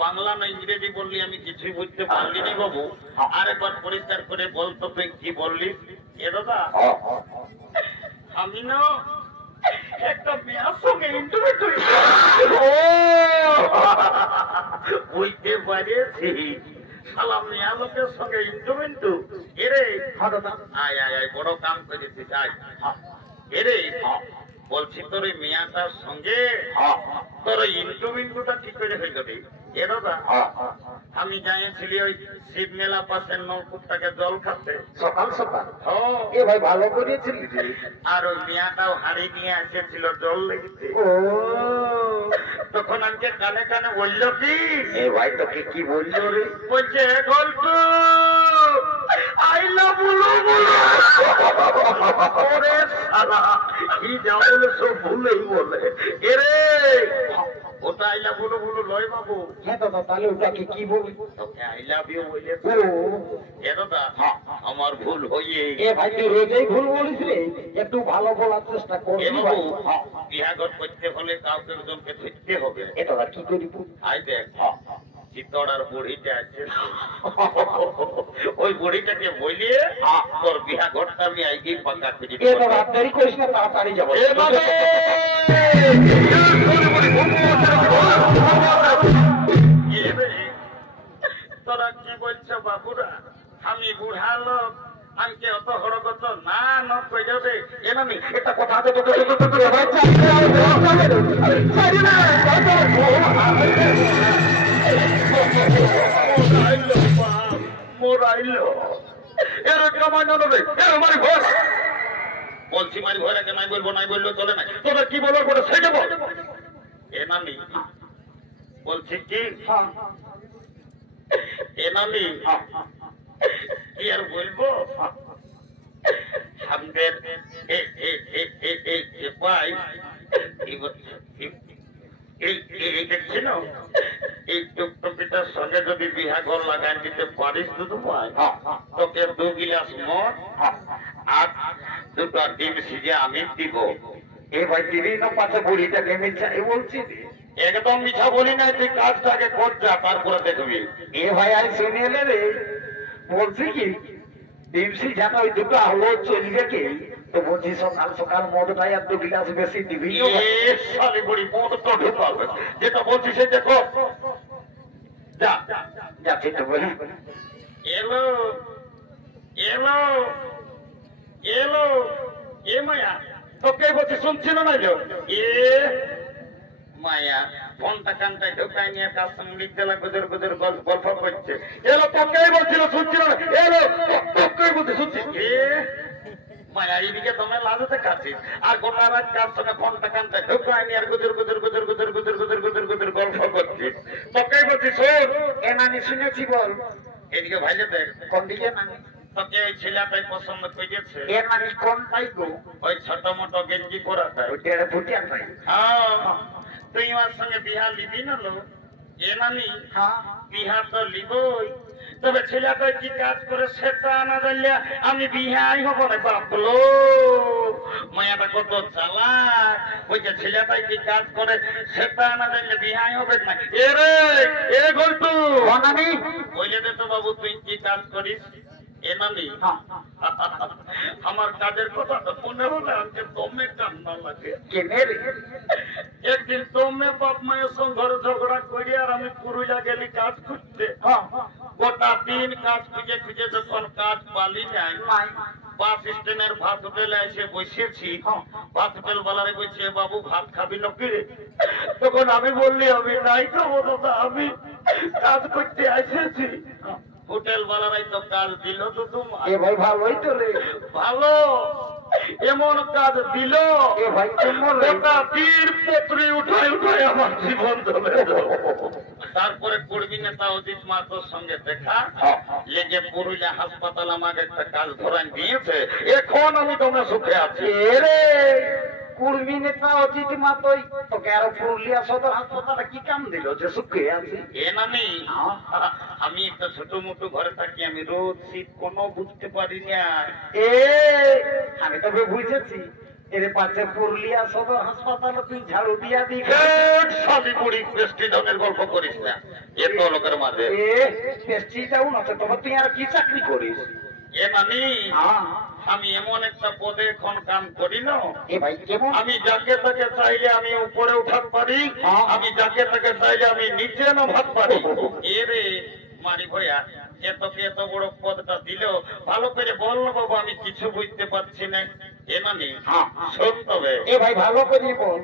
বাংলা না ইংরেজি বললি আমি কিছুই বুঝতে পারলিনি বাবু। আর একবার পরিষ্কার করে বলতো তুই কি বললি? এ দাদা আমি না একটা মেয়ের সঙ্গে ইন্টারভিউ বুঝতে পারিয়েছি। শালা মেয়া লোকের সঙ্গে ইন্টারভিউ এরে আয় আয় আয় বড় কাম করেছিস। আয় এরে বলছি তোর এই মেয়াটার সঙ্গে তোর ইন্টারভিউটা কি করে হয়ে যাবে? এ দাদা আমি যাইছিলি ওই শিব মেলা পাশের নলকূপটাকে জল খাতে সকাল সকাল। এ ভাই ভালো করেছিলি। আর ওই মেয়াটাও হাড়ি নিয়ে এসেছিল জল লেগেছে। তখন আমাকে কানে কানে বললো কি, এ ভাই তোকে কি বললো রে? বলছে গল্প আই লাভ বুলু বুলু। ওরে শালা কি যা বলে সব ভুলেই বলে। এরে ওটা আই লাভ বুলু বুলু লয় বাবু। হ্যাঁ দাদা তাহলে ওটাকে কি বলি? তোকে আই লাভ ইউ বলে। ও এ দাদা আমার ভুল হয়ে এ ভাই তুই রোজই ভুল বলিস রে, একটু ভালো বলার চেষ্টা করবি ভাই। বিহাগর করতে হলে কাউকে একজনকে ধরতে হবে। এ দাদা কি করিব? আই দেখ চিতড়ার বুড়িটা আছে, ওই বুড়িটাকে বলিয়ে তোর বিহা ঘরটা আমি আইগেই পাকা করে এ দাদা দেরি করিস না, তাড়াতাড়ি যাবো। তোরা কি বলছো বাবুরা? আমি বুড়া লোক, আমাকে অত হড়গত না না কই যাবে। এনামি এটা কথা আছে তোকে বলছি মারি ভয় লাগে নাই বলবো, নাই বললেও চলে না। তোদের কি বলার পরে সে যাবো। এ নামি বলছি কি, এ নামি কি আর বলবো। আমাদের এই দেখছিল এই টুকটুকিটার সঙ্গে যদি বিহা ঘর লাগাই দিতে পারিস তো ভাই তোকে 2 গিলাস মদ আর 2টা ডিম সিজে আমি দিব। এ ভাই দিবি না পাছে বুড়িটাকে মিছাই বলছি একদম মিছা বলি না, তুই কাজটাকে কর যা, তারপরে দেখবি। এ ভাই আজ শুনে এলে রে বলছি কি ডিমসি জানো ওই দুটো হলো চলবে কি তো বলছি সকাল সকাল মদটাই আর 2 গিলাস বেশি দিবি না ভাই। এ শালি বুড়ি মদ তো ঢুকাবে, যেটা বলছি সেটা কর যা। যাচ্ছি তো বলে এলো এলো এলো এ মায়া তোকে বলছি শুনছিল না যে এ মায়া ফোনটা কানটায় ঢোকায় নিয়ে কার সঙ্গে লিখতেলা গুজর গুজর গল্প করছে। এলো তোকেই বলছিল শুনছিল না, এলো তোকেই বলছি শুনছি। এ মায়া এইদিকে তোমার লাজতে খাচ্ছিস আর গোটা রাত কার সঙ্গে ফোনটা কানটায় ঢোকায় নিয়ে আর গুজর গুজর গুজর গুজর গুজর গুজর গুজর গুজর গল্প করছিস। তোকেই বলছি শোন, এ নানি শুনেছি বল এদিকে ভাইলে দেখ কোন দিকে নানি তোকে ওই ছেলেটাই পছন্দ করেছে। এ নানি কোন পাই গো ওই ছোট মোটো গেঞ্জি পরাটাই। ওই 1.5 ফুটিয়া পাই। হ্যাঁ তুই আমার সঙ্গে বিহা লিবি না লো? এ নানি হ্যাঁ বিহা তো লিবই, তবে ছেলেটা কি কাজ করে সেটা না জানলে আমি বিহাই হব না। বাপলো মায়াটা কত চালাক, ওই যে ছেলেটাই কি কাজ করে সেটা না জানলে বিহাই হবে না। এ রে এ গল্টু নানি বলে দে তো বাবু তুই কি কাজ করিস? এ নানি আমার কাজের কথা তো মনে হলে আমাকে দমে কান্না লাগে। কেনে রে একদিন তোমে বাপ মায়ের সঙ্গে ঘরে ঝগড়া করি আর আমি পুরুলিয়া গেলি কাজ খুঁজতে। গোটা দিন কাজ খুঁজে খুঁজে যখন কাজ পালি নাই, বাস স্ট্যান্ডের ভাত হোটেলে এসে বসেছি। ভাত হোটেল বালারে বলছে বাবু ভাত খাবি নাকি রে? তখন আমি বললি আমি নাই খাবো দাদা, আমি কাজ করতে এসেছি। হোটেল বালারাই তো কাজ দিল তো তোমার। এ ভাই ভালোই তো রে ভালো এমন কাজ দিল এ ভাই কেমন রে গোটা তীর পত্রী উঠায় উঠায় আমার জীবন চলে গেল। তারপরে কর্মী নেতা অজিত মাহাতোর সঙ্গে দেখা লেগে পুরুলিয়া হাসপাতাল আমাকে একটা কাজ ধরান দিয়েছে। এখন আমি তোমরা সুখে আছি। এ রে কুর্মী নেতা অজিত মাতই তোকে আরো পুরুলিয়া সদর হাসপাতালে কি কাম দিল যে সুখে আছি? এ নানি আমি একটা ছোট মোটো ঘরে থাকি, আমি রোদ শীত কোনো বুঝতে পারি না। এ আমি তবে বুঝেছি এর পাশে পুরুলিয়া সদর হাসপাতালে তুই ঝাড়ু দিয়া দি শালি বুড়ি প্রেস্টিজনের গল্প করিস না এত লোকের মাঝে। এ পেস্টিটাও না তবে তুই আর কি চাকরি করিস? এ নানি আমি এমন একটা পদে এখন কাম করি না, এ ভাই কেমন? আমি যাকে তাকে চাইলে আমি উপরে উঠাতে পারি, আমি যাকে তাকে চাইলে আমি নিচে নামাতে পারি। এ রে মারি ভয়া এতকে এত বড় পদটা দিল, ভালো করে বল না বাবু, আমি কিছু বুঝতে পারছি না। এ নানি শোন তবে এ ভাই ভালো করে বল।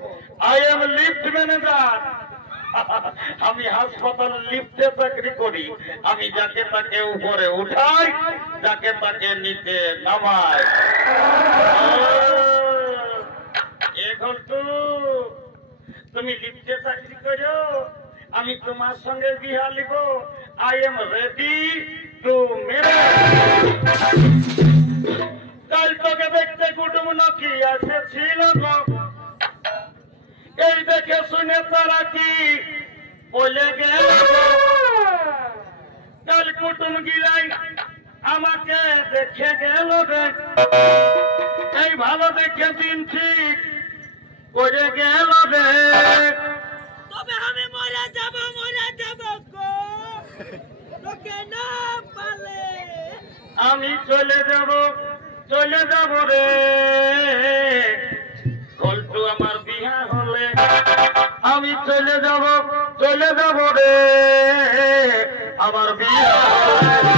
I am lift manager. আমি হাসপাতাল লিফটে চাকরি করি, আমি যাকে তাকে উপরে উঠাই, যাকে তাকে নিচে নামাই। এখন তো তুমি লিফটে চাকরি করো, আমি তোমার সঙ্গে বিহা লিব। I am ready to marriage. কাল তোকে দেখতে কুটুম নাকি এসেছিল গো, এই দেখে শুনে তারা কি বলে গেল। কাল কুটুম গিলাই আমাকে দেখে গেল রে, এই ভালো দেখে দিন ঠিক করে গেল রে। তবে আমি মরে যাব গো, তোকে না পালে আমি চলে যাব রে। গল্প আমার বিহা হলে আমি চলে যাব রে, আমার বিহা হলে।